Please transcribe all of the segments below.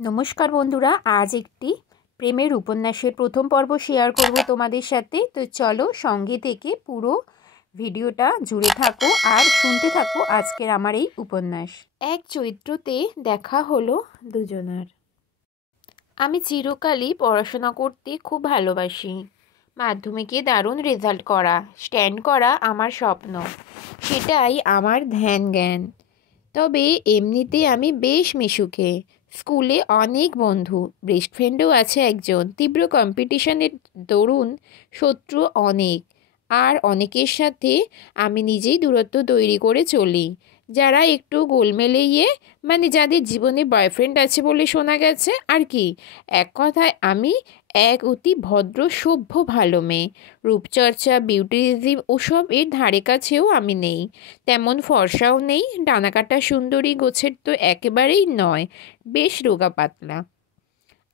নমস্কার বন্ধুরা, আজ একটি প্রেমের উপন্যাসের প্রথম পর্ব শেয়ার করব তোমাদের সাথে। তো চলো সঙ্গে থেকে পুরো ভিডিওটা জুড়ে থাকো আর শুনতে থাকো আজকের আমার এই উপন্যাস। এক চৈত্রতে দেখা হলো দুজনার। আমি চিরকালই পড়াশোনা করতে খুব ভালোবাসি। মাধ্যমিকে দারুণ রেজাল্ট করা, স্ট্যান্ড করা আমার স্বপ্ন, সেটাই আমার ধ্যান জ্ঞান। তবে এমনিতে আমি বেশ মিশুকে। স্কুলে অনেক বন্ধু, বেস্ট ফ্রেন্ডও আছে একজন। তীব্র কম্পিটিশনের দরুন শত্রু অনেক, আর অনেকের সাথে আমি নিজেই দূরত্ব তৈরি করে চলি। যারা একটু গোলমেলে মানে যাদের জীবনে বয়ফ্রেন্ড আছে বলে শোনা গেছে আর কি। এক কথায় আমি এক অতি ভদ্র সভ্য ভালো মেয়ে। রূপচর্চা, বিউটিজম ওসব এর ধারে কাছেও আমি নেই। তেমন ফর্সাও নেই, ডানাকাটা সুন্দরী গোছের তো একেবারেই নয়, বেশ রোগা পাতলা।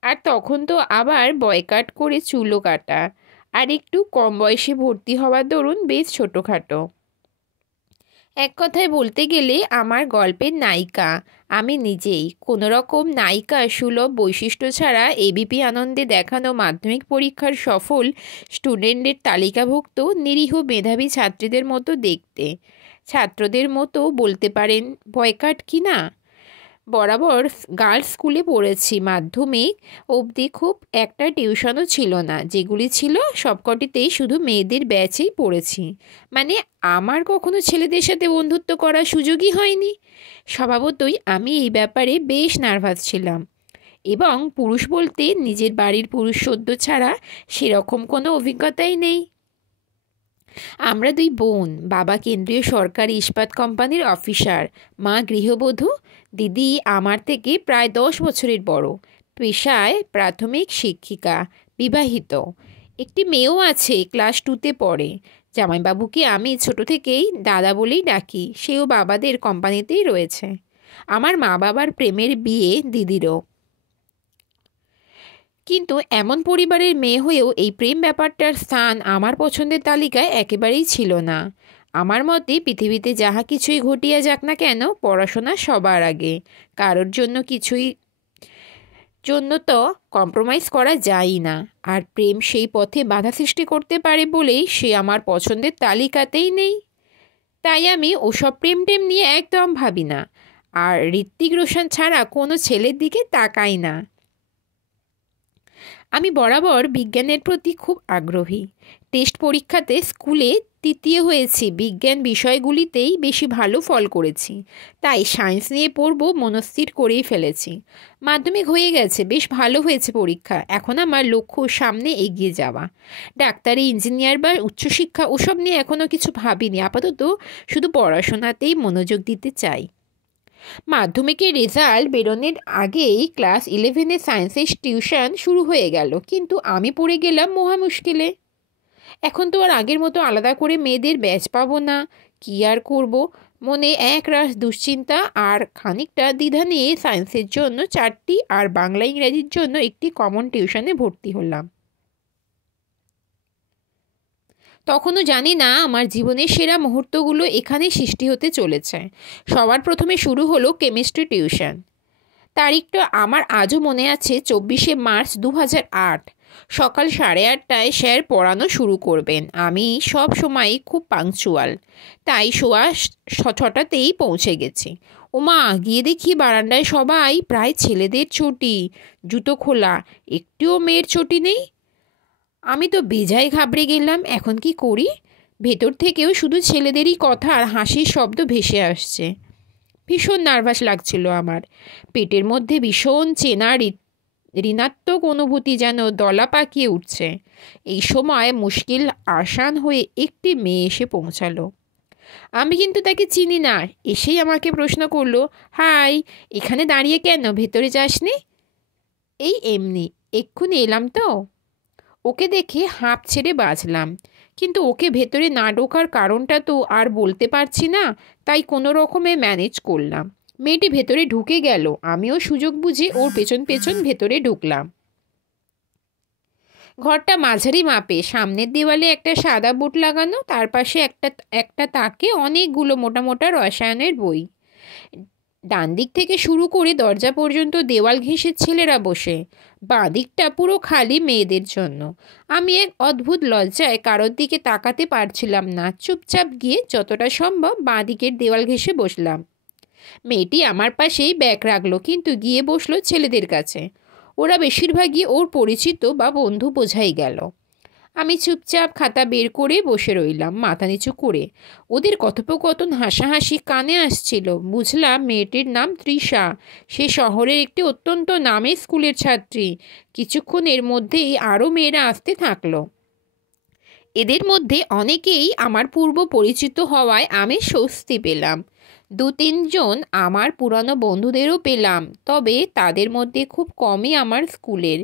আর তখন তো আবার বয়কাট করে চুলও কাটা, আর একটু কম বয়সে ভর্তি হওয়ার দরুন বেশ ছোটোখাটো। এক কথায় বলতে গেলে আমার গল্পের নায়িকা আমি নিজেই। কোনো রকম নায়িকা সুলভ বৈশিষ্ট্য ছাড়া এবিপি আনন্দে দেখানো মাধ্যমিক পরীক্ষার সফল স্টুডেন্টদের তালিকাভুক্ত নিরীহ মেধাবী ছাত্রীদের মতো দেখতে। ছাত্রদের মতো বলতে পারেন, বয়কাট কি না। বরাবর গার্লস স্কুলে পড়েছি, মাধ্যমিক অবধি খুব একটা টিউশনও ছিল না। যেগুলি ছিল সবকটিতেই শুধু মেয়েদের ব্যাচেই পড়েছি। মানে আমার কখনো ছেলেদের সাথে বন্ধুত্ব করার সুযোগই হয়নি। স্বভাবতই আমি এই ব্যাপারে বেশ নার্ভাস ছিলাম, এবং পুরুষ বলতে নিজের বাড়ির পুরুষ সদ্য ছাড়া সেরকম কোনো অভিজ্ঞতাই নেই। আমরা দুই বোন, বাবা কেন্দ্রীয় সরকারি ইস্পাত কোম্পানির অফিসার, মা গৃহবধূ। দিদি আমার থেকে প্রায় 10 বছরের বড়, পেশায় প্রাথমিক শিক্ষিকা, বিবাহিত। একটি মেয়েও আছে, ক্লাস 2তে পড়ে। জামাইবাবুকে আমি ছোট থেকেই দাদা বলেই ডাকি, সেও বাবাদের কোম্পানিতেই রয়েছে। আমার মা বাবার প্রেমের বিয়ে দিদিরও। কিন্তু এমন পরিবারের মেয়ে হয়েও এই প্রেম ব্যাপারটার স্থান আমার পছন্দের তালিকায় একেবারেই ছিল না। আমার মতে পৃথিবীতে যাহা কিছুই ঘটিয়া যাক না কেন, পড়াশোনা সবার আগে। কারোর জন্য কিছুই জন্য তো কম্প্রোমাইজ করা যায়ই না। আর প্রেম সেই পথে বাধা সৃষ্টি করতে পারে বলেই সে আমার পছন্দের তালিকাতেই নেই। তাই আমি ওসব প্রেম টেম নিয়ে একদম ভাবি না, আর ঋত্বিক রোশন ছাড়া কোনো ছেলের দিকে তাকাই না। আমি বরাবর বিজ্ঞানের প্রতি খুব আগ্রহী। টেস্ট পরীক্ষাতে স্কুলে তৃতীয় হয়েছি, বিজ্ঞান বিষয়গুলিতেই বেশি ভালো ফল করেছি। তাই সায়েন্স নিয়ে পড়ব মনস্থির করেই ফেলেছি। মাধ্যমিক হয়ে গেছে, বেশ ভালো হয়েছে পরীক্ষা। এখন আমার লক্ষ্য সামনে এগিয়ে যাওয়া। ডাক্তারি, ইঞ্জিনিয়ার বা উচ্চশিক্ষা ওসব নিয়ে এখনও কিছু ভাবিনি। আপাতত শুধু পড়াশোনাতেই মনোযোগ দিতে চাই। মাধ্যমিকের রেজাল্ট বেরোনোর আগেই ক্লাস 11-এ সায়েন্সের টিউশন শুরু হয়ে গেল, কিন্তু আমি পড়ে গেলাম মহা মুশকিলে। এখন তো আর আগের মতো আলাদা করে মেয়েদের ব্যাচ পাবো না। কী আর করব, মনে এক রাশ দুশ্চিন্তা আর খানিকটা দ্বিধা নিয়ে সায়েন্সের জন্য 4টি আর বাংলা ইংরাজির জন্য একটি কমন টিউশনে ভর্তি হলাম। তখনও জানি না আমার জীবনের সেরা মুহূর্তগুলো এখানে সৃষ্টি হতে চলেছে। সবার প্রথমে শুরু হলো কেমিস্ট্রি টিউশন। তারিখটা আমার আজও মনে আছে, 24শে মার্চ 2008। সকাল 8:30টায় স্যার পড়ানো শুরু করবেন। আমি সব সময়ই খুব পাংচুয়াল, তাই সোয়া 6টাতেই পৌঁছে গেছি। ওমা, গিয়ে দেখি বারান্দায় সবাই প্রায় ছেলেদের চটি, জুতো খোলা, একটিও মেয়ের চটি নেই। আমি তো বেজায় ঘাবড়ে গেলাম, এখন কি করি। ভেতর থেকেও শুধু ছেলেদেরই কথা আর হাসির শব্দ ভেসে আসছে। ভীষণ নার্ভাস লাগছিল আমার। পেটের মধ্যে ভীষণ চেনা ঋণাত্মক অনুভূতি যেন দলা পাকিয়ে উঠছে। এই সময় মুশকিল আসান হয়ে একটি মেয়ে এসে পৌঁছালো। আমি কিন্তু তাকে চিনি না। এসেই আমাকে প্রশ্ন করলো, হাই, এখানে দাঁড়িয়ে কেন, ভেতরে যাসনি? এই এমনি, এক্ষুনি এলাম তো। ওকে দেখে হাঁপ ছেড়ে বাঁচলাম, কিন্তু ওকে ভেতরে না ঢোকার কারণটা তো আর বলতে পারছি না। তাই কোনো রকমে ম্যানেজ করলাম। মেয়েটি ভেতরে ঢুকে গেল, আমিও সুযোগ বুঝে ওর পেছন পেছন ভেতরে ঢুকলাম। ঘরটা মাঝারি মাপে, সামনের দেওয়ালে একটা সাদা বোর্ড লাগানো, তার পাশে একটা একটা তাকে অনেকগুলো মোটা মোটা রসায়নের বই। ডান দিক থেকে শুরু করে দরজা পর্যন্ত দেওয়াল ঘেঁষে ছেলেরা বসে, বাঁ দিকটা পুরো খালি মেয়েদের জন্য। আমি এক অদ্ভুত লজ্জায় কারোর দিকে তাকাতে পারছিলাম না। চুপচাপ গিয়ে যতটা সম্ভব বাঁ দিকের দেওয়াল ঘেঁষে বসলাম। মেয়েটি আমার পাশেই ব্যাগ রাখলো, কিন্তু গিয়ে বসলো ছেলেদের কাছে। ওরা বেশিরভাগই ওর পরিচিত বা বন্ধু বোঝাই গেল। আমি চুপচাপ খাতা বের করে বসে রইলাম, মাথা নিচু করে। ওদের কথোপকথন হাসাহাসি কানে আসছিল। বুঝলাম মেয়েটির নাম তৃষা। সে শহরের একটি অত্যন্ত নামী স্কুলের ছাত্রী। কিছুক্ষণের মধ্যেই আরও মেয়েরা আসতে থাকলো। এদের মধ্যে অনেকেই আমার পূর্ব পরিচিত হওয়ায় আমি স্বস্তি পেলাম। 2-3 জন আমার পুরানো বন্ধুদেরও পেলাম, তবে তাদের মধ্যে খুব কমই আমার স্কুলের।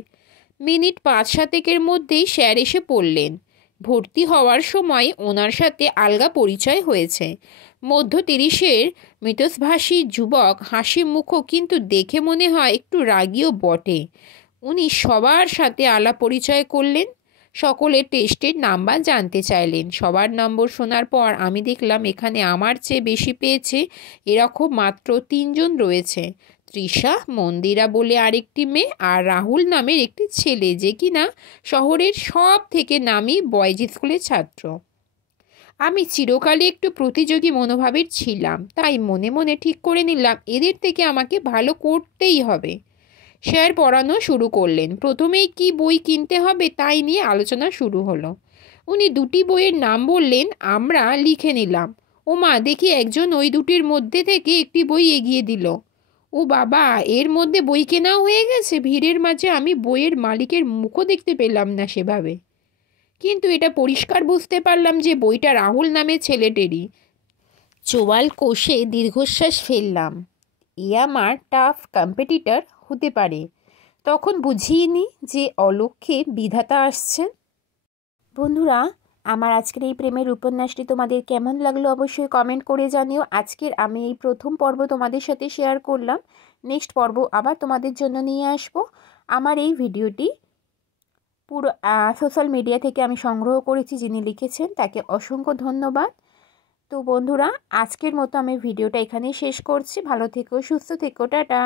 মিনিট 5-7 মধ্যেই স্যার এসে পড়লেন। ভর্তি হওয়ার সময় ওনার সাথে আলগা পরিচয় হয়েছে। মধ্য 30-এর মিতভাষী যুবক, হাসি মুখো, কিন্তু দেখে মনে হয় একটু রাগীও বটে। উনি সবার সাথে আলাপ পরিচয় করলেন, সকলের টেস্টের নাম্বার জানতে চাইলেন। সবার নম্বর শোনার পর আমি দেখলাম এখানে আমার চেয়ে বেশি পেয়েছে এরকম মাত্র 3 জন রয়েছে। তৃষা, মন্দিরা বলে আরেকটি মেয়ে, আর রাহুল নামের একটি ছেলে, যে কিনা শহরের সব থেকে নামি বয়েজ স্কুলের ছাত্র। আমি চিরকালই একটু প্রতিযোগী মনোভাবের ছিলাম, তাই মনে মনে ঠিক করে নিলাম এদের থেকে আমাকে ভালো করতেই হবে। স্যার পড়ানো শুরু করলেন। প্রথমেই কি বই কিনতে হবে তাই নিয়ে আলোচনা শুরু হলো। উনি 2টি বইয়ের নাম বললেন, আমরা লিখে নিলাম। ওমা, দেখি একজন ওই দুটির মধ্যে থেকে একটি বই এগিয়ে দিল। ও বাবা, এর মধ্যে বই কেনাও হয়ে গেছে! ভিড়ের মাঝে আমি বইয়ের মালিকের মুখও দেখতে পেলাম না সেভাবে, কিন্তু এটা পরিষ্কার বুঝতে পারলাম যে বইটা রাহুল নামে ছেলেটেরই। চোয়াল কষে দীর্ঘশ্বাস ফেললাম। এ আমার টাফ কম্পিটিটর হতে পারে। তখন বুঝিনি যে অলক্ষ্যে বিধাতা আসছেন। বন্ধুরা, আমার আজকের এই প্রেমের উপন্যাসটি তোমাদের কেমন লাগলো অবশ্যই কমেন্ট করে জানিও। আজকের আমি এই প্রথম পর্ব তোমাদের সাথে শেয়ার করলাম। নেক্সট পর্ব আবার তোমাদের জন্য নিয়ে আসব। আমার এই ভিডিওটি পুরো সোশ্যাল মিডিয়া থেকে আমি সংগ্রহ করেছি। যিনি লিখেছেন তাকে অসংখ্য ধন্যবাদ। তো বন্ধুরা, আজকের মতো আমি ভিডিওটা এখানেই শেষ করছি। ভালো থেকো, সুস্থ থেকো, টাটা।